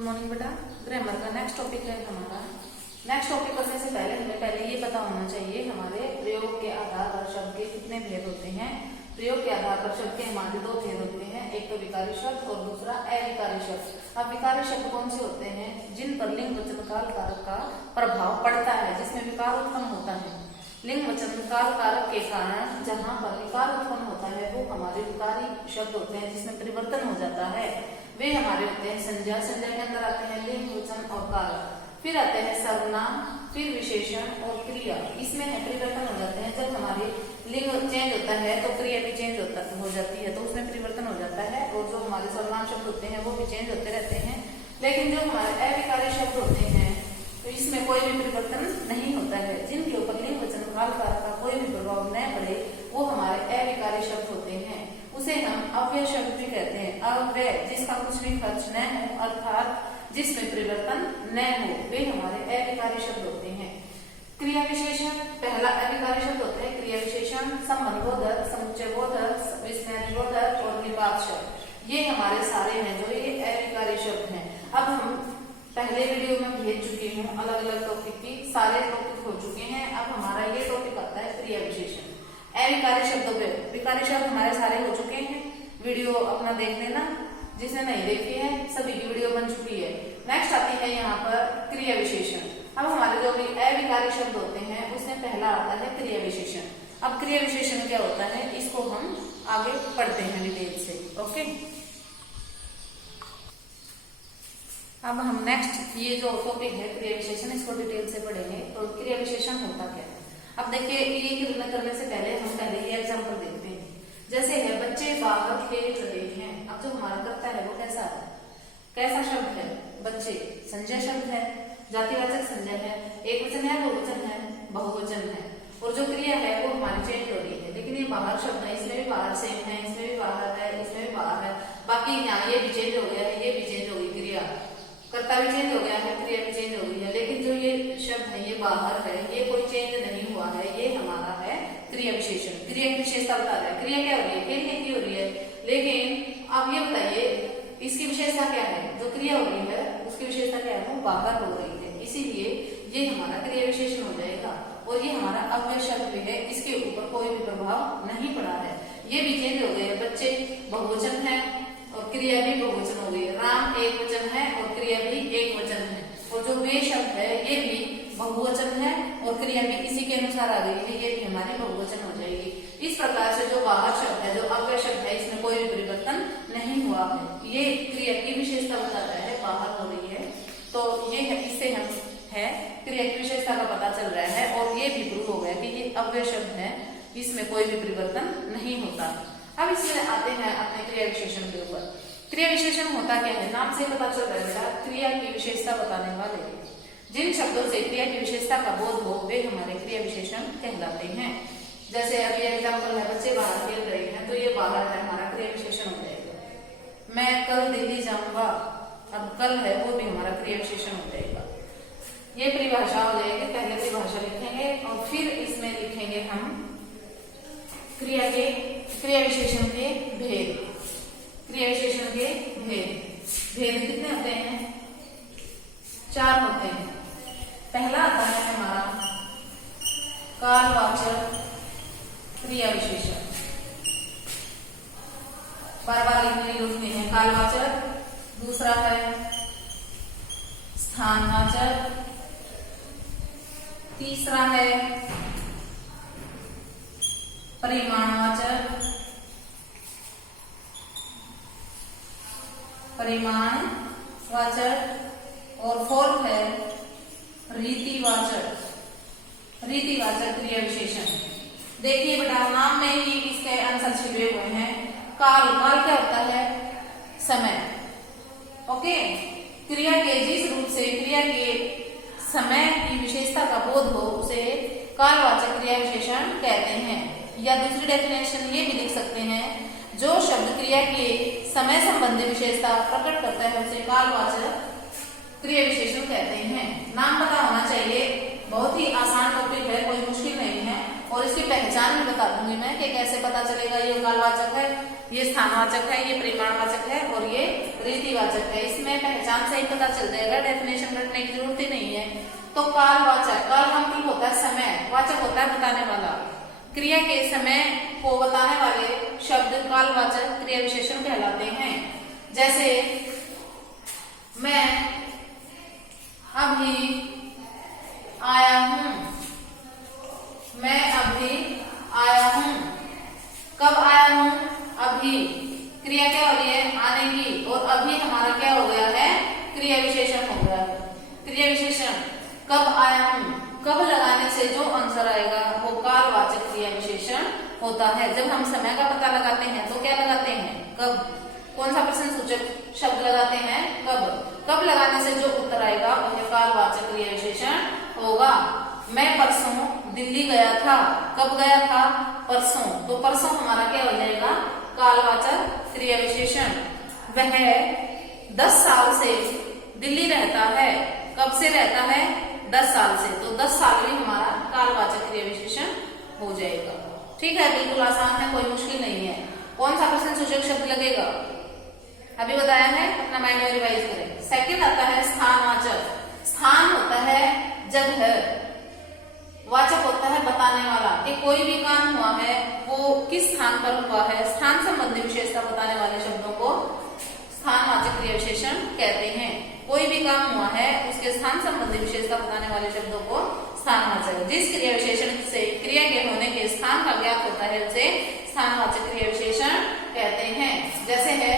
Good morning बेटा। Grammar का next topic है हमारा। नेक्स्ट टॉपिक करने से पहले हमें पहले ये पता होना चाहिए हमारे प्रयोग के आधार पर शब्द के कितने भेद होते हैं। प्रयोग के आधार पर शब्द के हमारे दो भेद होते हैं, एक तो विकारी शब्द और दूसरा अविकारी शब्द। अब विकारी शब्द कौन से होते हैं? जिन पर लिंग वचन काल कारक का प्रभाव पड़ता है, जिसमें विकार उत्पन्न होता है। लिंग वचन काल कारक के कारण जहाँ पर विकार उत्पन्न होता है वो हमारे विकारी शब्द होते हैं, जिसमें परिवर्तन हो जाता है, वे हमारे होते हैं संज्ञा। संज्ञा के अंदर आते हैं लिंग वचन और कारक, फिर आते हैं सर्वनाम, फिर विशेषण और क्रिया। इसमें है परिवर्तन हो जाते हैं। जब हमारे लिंग चेंज होता है तो क्रिया भी चेंज हो जाती है, तो उसमें परिवर्तन हो जाता है। और जो हमारे सर्वनाम शब्द होते हैं वो भी चेंज होते रहते हैं। लेकिन जो हमारे अविकारी शब्द होते हैं तो इसमें कोई भी परिवर्तन नहीं होता है। जिनके ऊपर लिंग वचन काल कारक का कोई भी प्रभाव न पड़े वो हमारे अविकारी शब्द होते हैं। उसे हम अव्यय शब्द भी कहते हैं। अव्यय जिसका कुछ भी खर्च न हो, अर्थात जिसमें परिवर्तन न हो, वे हमारे अविकारी शब्द होते हैं। क्रिया विशेषण पहला अविकारी शब्द होता है क्रिया विशेषण। संबंधबोधक, समुच्चयबोधक, विस्मयबोधक और निपात शब्द, ये हमारे सारे हैं जो ये अविकारी शब्द हैं। अब हम पहले वीडियो में भेज चुकी हूँ अलग अलग टॉपिक की, सारे टॉपिक हो चुके हैं। अब हमारा ये टॉपिक आता है क्रिया विशेषण। अविकारी शब्दों पे विकारी शब्द हमारे सारे हो चुके हैं, वीडियो अपना देख लेना। जिसने नहीं देखी है सभी की वीडियो बन चुकी है। नेक्स्ट आती है यहाँ पर क्रिया विशेषण। अब हमारे जो भी अविकारी शब्द होते हैं उसमें पहला आता है क्रिया विशेषण। अब क्रिया विशेषण क्या होता है इसको हम आगे पढ़ते हैं डिटेल से। ओके, अब हम नेक्स्ट ये जो टॉपिक है क्रिया विशेषण, इसको डिटेल से पढ़ेंगे। तो क्रिया विशेषण होता क्या है? अब देखिए ये करने से पहले हम पहले ये एग्जाम्पल देखते हैं। जैसे है बच्चे बाहर खेल रहे हैं। अब जो हमारा कर्ता है वो कैसा है, कैसा शब्द है? बच्चे संज्ञा शब्द है, जातिवाचक संज्ञा है, एक वचन है, बहुवचन है, बहुवचन है। और जो क्रिया है वो हमारी चेंज हो रही है। लेकिन ये बाहर शब्द है, इसमें भी बाहर सेम है, इसमें भी बाहर है, इसमें भी बाहर है। बाकी यहाँ ये भी चेंज हो गया है, ये भी चेंज हो गई क्रिया, कर्ता भी चेंज हो गया है, क्रिया भी चेंज हो गई है। लेकिन जो ये शब्द है ये बाहर है, ये कोई चेंज नहीं हुआ है, ये हमारा है क्रिया विशेषण। क्रिया की विशेषता बता रहा है। क्रिया क्या हो रही है? खेलने की हो रही है। लेकिन अब ये बताइए इसकी विशेषता क्या है? जो क्रिया हो रही है उसकी विशेषता क्या है? वो बाहर हो रही है, इसीलिए ये हमारा क्रिया विशेषण हो जाएगा। और ये हमारा अव्यय शब्द भी है, इसके ऊपर कोई भी प्रभाव नहीं पड़ा है। ये भी चेंज हो गए, बच्चे बहुवचन है और क्रिया भी बहुवचन हो गई। राम एक वचन है और क्रिया भी एक वचन है। और जो वे शब्द है ये भी बहुवचन है और क्रिया भी इसी के अनुसार आ गई है, ये भी हमारी बहुवचन हो जाएगी। इस प्रकार से जो बाहर शब्द है, जो अव्यय शब्द है, इसमें कोई भी परिवर्तन नहीं हुआ है। ये क्रिया की विशेषता बताता है, बाहर हो रही है। तो ये है, इससे हम है क्रिया की विशेषता का पता चल रहा है। और ये भी प्रूव हो गया कि ये अव्यय शब्द है, इसमें कोई भी परिवर्तन नहीं होता। अब इसमें आते हैं अपने क्रिया विशेषण के ऊपर। क्रिया विशेषण होता क्या है? नाम से पता चल रहा है बेटा, क्रिया की विशेषता बताने वाले। जिन शब्दों से क्रिया की विशेषता का बोध हो वे हमारे क्रिया विशेषण कहलाते हैं। जैसे अभी एग्जाम्पल है बच्चे बाहर खेल रहे हैं, तो ये बाहर है हमारा क्रिया विशेषण हो जाएगा। मैं कल दिल्ली जाऊंगा, अब कल है वो भी हमारा क्रिया विशेषण हो जाएगा। ये परिभाषा हो जाएगी। पहले परिभाषा लिखेंगे और फिर इसमें लिखेंगे हम क्रिया विशेषण के भेद। क्रिया विशेषण के भेद, भेद कितने होते हैं? 4 होते हैं। पहला आता है हमारा कालवाचक क्रिया विशेषण। बार बार लिखने हैं कालवाचक। दूसरा है स्थानवाचक। तीसरा है परिमाणवाचक। और फोर्थ है रीतिवाचक। रीतिवाचक क्रिया विशेषण। देखिए बेटा नाम में ही इसके आंसर छिपे हुए हैं। काल, काल क्या होता है? समय। ओके, क्रिया के जिस रूप से क्रिया के समय की विशेषता का बोध हो उसे कालवाचक क्रिया विशेषण कहते हैं। या दूसरी डेफिनेशन ये भी लिख सकते हैं, जो शब्द क्रिया के समय संबंधी विशेषता प्रकट करता है उसे कालवाचक क्रिया विशेषण कहते हैं। नाम पता होना चाहिए, बहुत ही आसान टॉपिक है, कोई मुश्किल नहीं है। और इसकी पहचान भी बता दूंगी मैं कि कैसे पता चलेगा ये कालवाचक है ये स्थानवाचक है, ये परिमाणवाचक है और ये रीतिवाचक है। इसमें पहचान से ही पता चल जाएगा, डेफिनेशन रटने की जरूरत ही नहीं है। तो कालवाचक, काल का मतलब होता है समय, वाचक होता है बताने वाला। क्रिया के समय को बताने वाले शब्द कालवाचक क्रिया विशेषण कहलाते हैं। जैसे मैं अभी आया हूं, मैं अभी आया हूं। कब आया हूं? अभी। क्रिया क्या हो रही है? आने की। और अभी हमारा क्या हो गया है? क्रिया विशेषण हो गया है। क्रिया विशेषण कब आया हूं, कब लगाने से जो आंसर आएगा वो कालवाचक क्रिया विशेषण होता है। जब हम समय का पता लगाते हैं तो क्या लगाते हैं? कब। कौन सा प्रश्न सूचक शब्द लगाते हैं? कब। कब लगाने से जो उत्तर आएगा वह कालवाचक क्रिया विशेषण होगा। मैं परसों दिल्ली गया था। कब गया था? परसों। तो परसों हमारा क्या हो जाएगा? कालवाचक क्रिया विशेषण। वह 10 साल से दिल्ली रहता है। कब से रहता है? 10 साल से। तो 10 साल भी हमारा कालवाचक क्रिया विशेषण हो जाएगा। ठीक है, बिल्कुल आसान है, कोई मुश्किल नहीं है। कौन सा प्रश्न सूचक शब्द लगेगा? अभी बताया है, अपना माइंड में रिवाइज करें। सेकंड आता है स्थानवाचक। स्थान होता है जगह, वाचक होता है बताने वाला कि कोई भी काम हुआ है वो किस स्थान पर हुआ है। स्थान संबंधी विशेषता बताने वाले शब्दों को स्थानवाचक क्रिया विशेषण कहते हैं। कोई भी काम हुआ है उसके स्थान संबंधी विशेषता बताने वाले शब्दों को स्थानवाचक। जिस क्रिया विशेषण से क्रिया के होने के स्थान का ज्ञात होता है उसे स्थानवाचक क्रिया विशेषण कहते हैं। जैसे है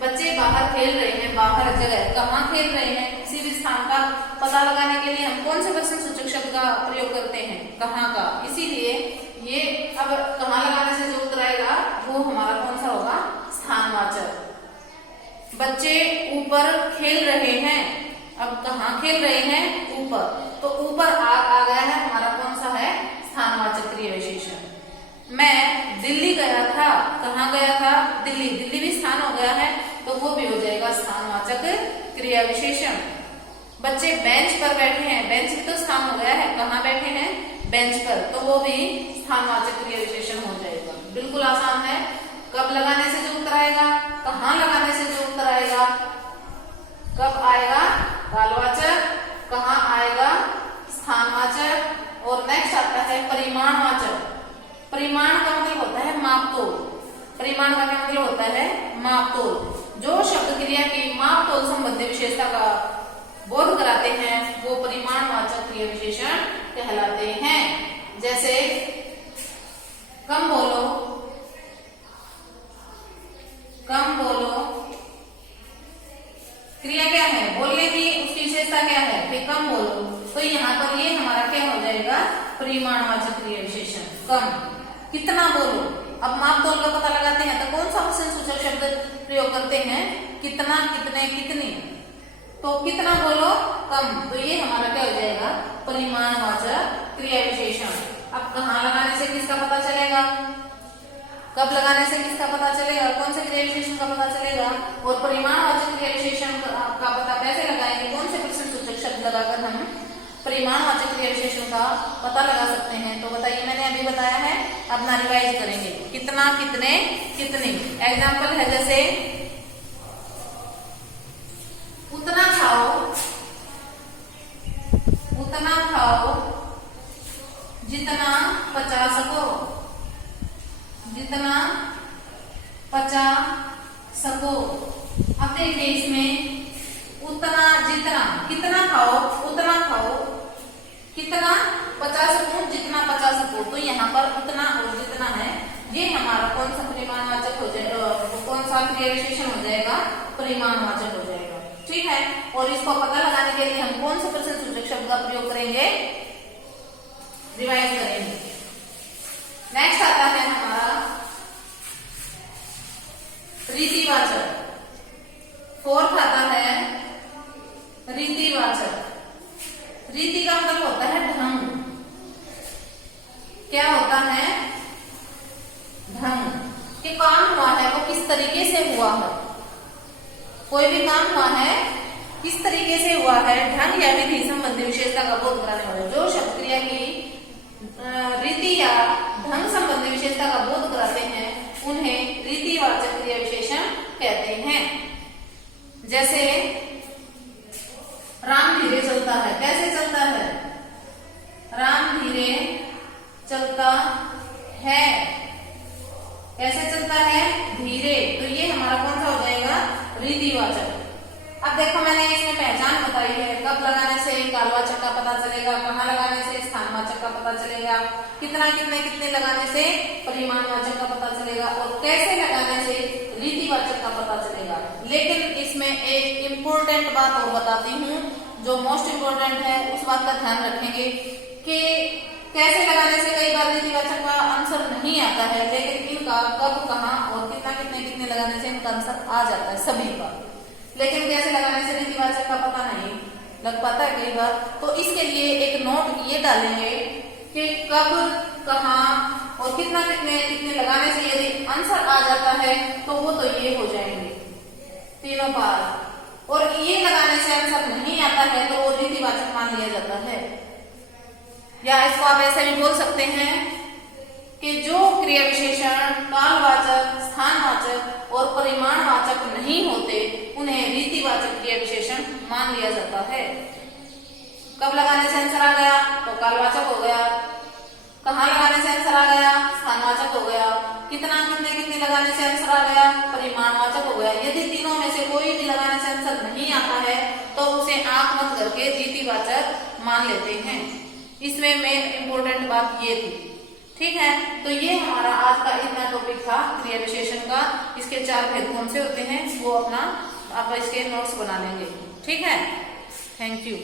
बच्चे बाहर खेल रहे हैं, बाहर जगह कहाँ खेल रहे हैं? किसी भी स्थान का पता लगाने के लिए हम कौन से प्रश्न सूचक शब्द का प्रयोग करते हैं? कहाँ का। इसीलिए ये अब कहाँ लगाने से जो उत्तर आएगा वो हमारा कौन सा होगा? स्थानवाचक। बच्चे ऊपर खेल रहे हैं। अब कहाँ खेल रहे हैं? ऊपर। तो ऊपर आ गया है हमारा कौन सा है? स्थानवाचक क्रिया विशेषण। मैं दिल्ली गया था। कहाँ गया था? दिल्ली। दिल्ली भी स्थान हो गया है तो वो भी हो जाएगा स्थानवाचक क्रिया विशेषण। बच्चे बेंच पर बैठे हैं। बेंच भी तो स्थान हो गया है। कहाँ बैठे हैं? बेंच पर। तो वो भी स्थानवाचक क्रिया विशेषण हो जाएगा। बिल्कुल आसान है। कब लगाने से जो उत्तर आएगा, कहाँ लगाने से जो उत्तर आएगा। कब आएगा? कालवाचक। कहाँ आएगा? स्थानवाचक। और नेक्स्ट आता है परिमाणवाचक। परिमाण का मतलब होता है मापतोल। परिमाण का मतलब होता है मापतोल। जो शब्द क्रिया की मापतोल संबंधी विशेषता का बोध कराते हैं वो परिमाणवाचक क्रिया विशेषण कहलाते हैं। जैसे कम बोलो, कम बोलो। क्रिया क्या है? बोलने की। उसकी विशेषता क्या है? फिर कम बोलो। तो यहाँ पर ये हमारा क्या हो जाएगा? परिमाणवाचक क्रिया विशेषण। कम। कितना बोलो। अब मापतोल का पता लगाते हैं तो कौन सा प्रश्न सूचक शब्द प्रयोग करते हैं? कितना, कितने, कितनी। तो कितना बोलो, कम। तो ये हमारा क्या हो जाएगा? परिमाणवाचक क्रिया विशेषण। अब कहाँ लगाने से किसका पता चलेगा? कब लगाने से किसका पता चलेगा? कौन से क्रिया विशेषण का पता चलेगा? और परिमाणवाचक क्रिया विशेषण का पता कैसे लगाएंगे? कौन से प्रश्न सूचक शब्द लगाकर हम परिमाणवाचक क्रिया विशेषण का पता लगा सकते हैं? तो बताइए, मैंने अभी बताया है, अपना रिवाइज करेंगे। कितना, कितने, कितनी। एग्जाम्पल है जैसे उतना खाओ, उतना खाओ जितना पचा सको, जितना पचा सको। अब देखिए इसमें उतना, जितना, कितना खाओ, उतना खाओ, कितना पचा सकूं, जितना पचा सकूं। तो यहाँ पर उतना और जितना है ये हमारा कौन सा परिमाणवाचक हो जाएगा? कौन सा क्रिया विशेषण हो जाएगा? परिमाणवाचक हो जाएगा। ठीक है। और इसको पता लगाने के लिए हम कौन से प्रश्न सूचक शब्द का प्रयोग करेंगे? रिवाइज करेंगे। नेक्स्ट आता है हमारा रीतिवाचक। फोर्थ आता है रीतिवाचक। रीति का मतलब होता है ढंग। क्या होता है? ढंग। कि काम हुआ है वो किस तरीके से हुआ है। कोई भी काम हुआ है किस तरीके से हुआ है, ढंग या विधि संबंधी विशेषता का बोध कराने वाले जो शब्द क्रिया की रीति या ढंग संबंधी विशेषता का बोध कराते हैं उन्हें रीतिवाचक जैसे राम धीरे चलता है, कैसे चलता है? राम धीरे चलता है, कैसे चलता है? धीरे। तो ये हमारा कौन सा हो जाएगा? रीतिवाचक। अब देखो मैंने इसमें पहचान बताई है, कब लगाने से कालवाचक का पता चलेगा, कहाँ लगाने से स्थानवाचक का पता चलेगा, कितना कितने कितने लगाने से परिमाणवाचक का पता चलेगा, और कैसे लगाने से रीतिवाचक का पता चलेगा। लेकिन इसमें एक इम्पोर्टेंट बात और बताती हूँ, जो मोस्ट इम्पोर्टेंट है, उस बात का ध्यान रखेंगे कि कैसे लगाने से कई बार रीतिवाचक का आंसर नहीं आता है, लेकिन इनका कब, कहाँ और कितना कितने कितने लगाने से इनका आंसर आ जाता है सभी का। लेकिन कैसे लगाने से रीतिवाचक का पता नहीं लग पाता है कई बार। तो इसके लिए एक नोट ये डालेंगे कि कब, कहाँ और कितना कितने कितने लगाने से यदि आंसर आ जाता है तो वो तो ये हो जाएंगे तीनों पार, और ये लगाने से आंसर नहीं आता है तो वो रीतिवाचक मान लिया जाता है। या इसको आप ऐसे भी बोल सकते हैं कि जो क्रिया विशेषण कालवाचक, स्थानवाचक और परिमाणवाचक नहीं होते उन्हें रीतिवाचक क्रिया विशेषण मान लिया जाता है। कब लगाने से आंसर आ गया तो कालवाचक हो गया, कहाँ लगाने से आंसर आ गया? स्थानवाचक हो गया, कितना कितने कितने लगाने से आंसर आ गया? परिमाणवाचक हो गया। यदि तीनों में से कोई भी लगाने से आंसर नहीं आता है तो उसे आंख मत करके रीतिवाचक मान लेते हैं। इसमें मेन इंपॉर्टेंट बात ये थी। ठीक है, तो ये हमारा आज का इतना टॉपिक था क्रिया विशेषण का। इसके 4 भेद कौन से होते हैं वो अपना आप इसके नोट्स बना लेंगे। ठीक है, थैंक यू।